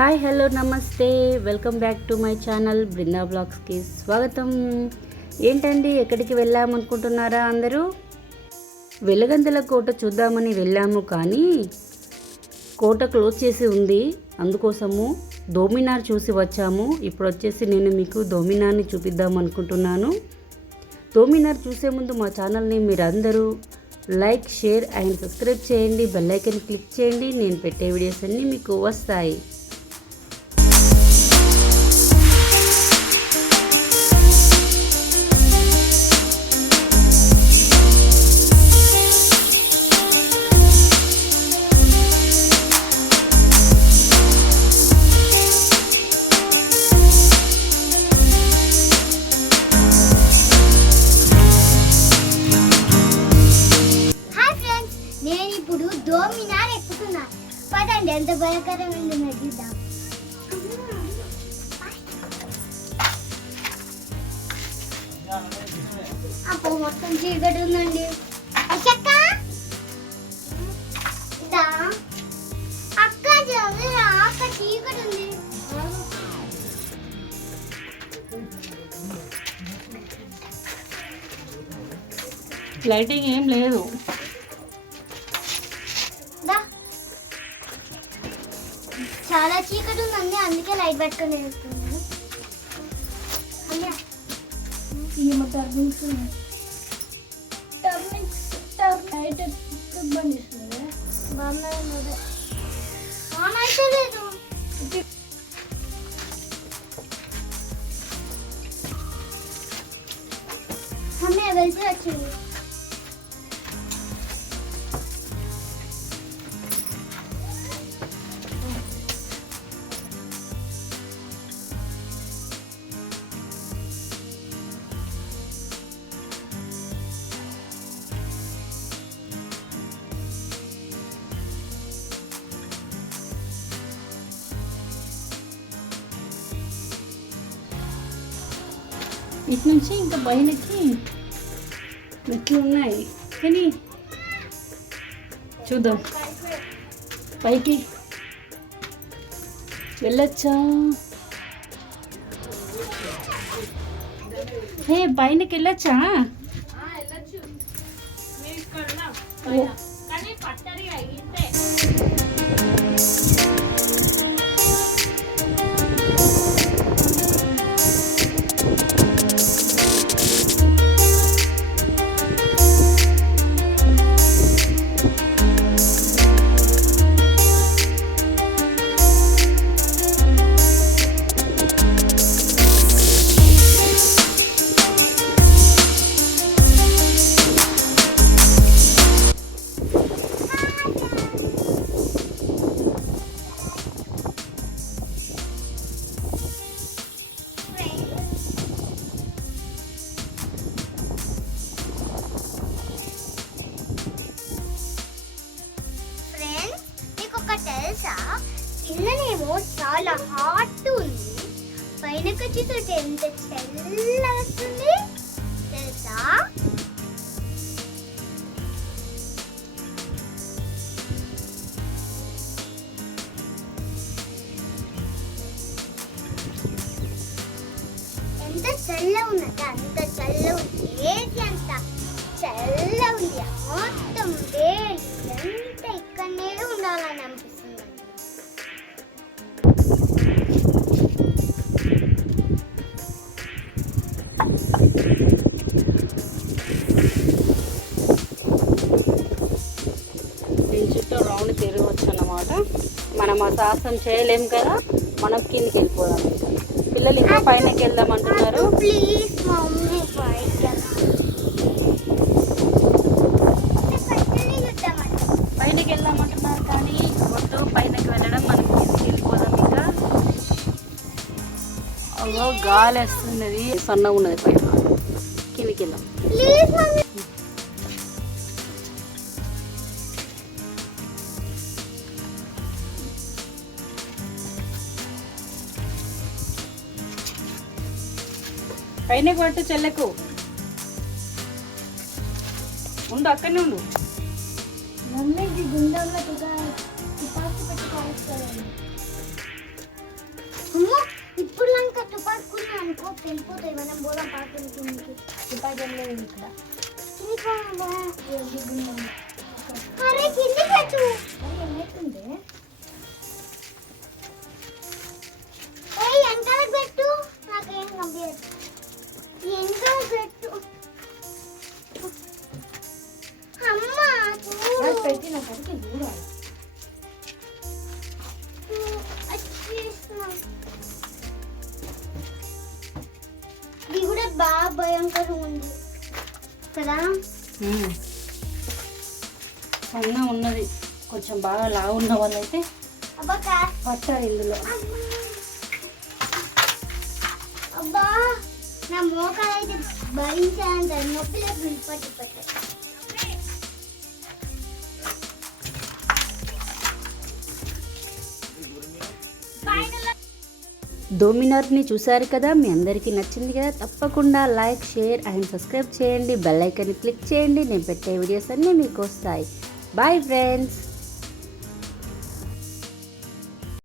Hi hello నమస్తే welcome back to my channel Brinda బ్లాగ్స్కి స్వాగతం. ఏంటండి ఎక్కడికి వెళ్ళామనుకుంటున్నారా అందరూ? వెలుగందల కోట చూద్దామని వెళ్ళాము కానీ కోట క్లోజ్ చేసి ఉంది. అందుకోసము దోమినార్ చూసి వచ్చాము. ఇప్పుడు వచ్చేసి నేను మీకు దోమినార్ని చూపిద్దాం అనుకుంటున్నాను. దోమినార్ చూసే ముందు మా ఛానల్ని మీరందరూ లైక్ షేర్ అండ్ సబ్స్క్రైబ్ చేయండి. బెల్ ఐకన్ క్లిక్ చేయండి. నేను పెట్టే వీడియోస్ అన్నీ మీకు వస్తాయి. పదండి ఎంత భయంకరంగా ఉందో చూద్దాం. అప్పుడు మొత్తం చీకటి ఉందండి. అక్క అక్క చదువురా అక్క చీకటి ఉంది. లైటింగ్ ఏం లేదు. చీకటి ఉందండి అందుకే లైట్ పెట్టుకొని వెళ్తున్నాను ఏమో టర్నింగ్స్ టర్నింగ్స్ లైట్ బంద్ చేస్తుంది అయినదే ఆన్ అయితే లేదు. అన్నయ్య వెళ్తే వచ్చింది. ఇటు నుంచి ఇంకా పైనకి మెట్లు ఉన్నాయి కానీ చూద్దాం పైకి వెళ్ళొచ్చా ఏ పైనకి వెళ్ళొచ్చా చాలా హాట్ ఉంది. పైనకి చూస్తుంటే ఎంత చల్లగా తెలుసా? ఎంత చల్ల ఉన్నది? అంత చల్ల ఉంది. దీని చుట్టూ రౌండ్ తిరగవచ్చు అన్నమాట మనం ఆ సాహసం చేయలేం కదా మనం కిందికి వెళ్ళిపోదాం. పిల్లలు ఇంకా పైనకి వెళ్దాం అంటున్నారు పైనకి వెళ్దామంటున్నారు కానీ వద్దు పైనకి వెళ్ళడం మనం కిందికి వెళ్ళిపోదాం ఇంకా. గాలి వస్తున్నది. సన్నగా ఉన్నది పైన. కిందికి వెళ్దాం పైనకి పట్టు చెల్లకు ఉండు అక్కడనే ఉండు మమ్మీకి గుండంలో తుపాకి పెట్టి కాల్చుకోవాలి వస్తాయి మనం పెట్టుకున్నా అనుకో పెళ్ళిపోతాయి మనం పోదాం పాకెళ్ళకి ఉపాధ్యం లేదు ఇక్కడ అరే కిందకి భయంకరంగా ఉంది. కదా? సన్న ఉన్నది. కొంచెం బాగా లావు ఉన్న వాళ్ళైతే అబ్బా కా- పట్టాలి ఇందులో. అబ్బా నా మోకాలు అయితే భరించాలంట నొప్పిలోకి నిలబట్టి పెట్టాయి డోమినార్ని చూశారు కదా మీ అందరికీ నచ్చింది కదా తప్పకుండా లైక్ షేర్ అండ్ సబ్స్క్రైబ్ చేయండి. బెల్ ఐకాన్ని క్లిక్ చేయండి. నేను పెట్టే వీడియోస్ అన్నీ మీకు వస్తాయి. Bye friends.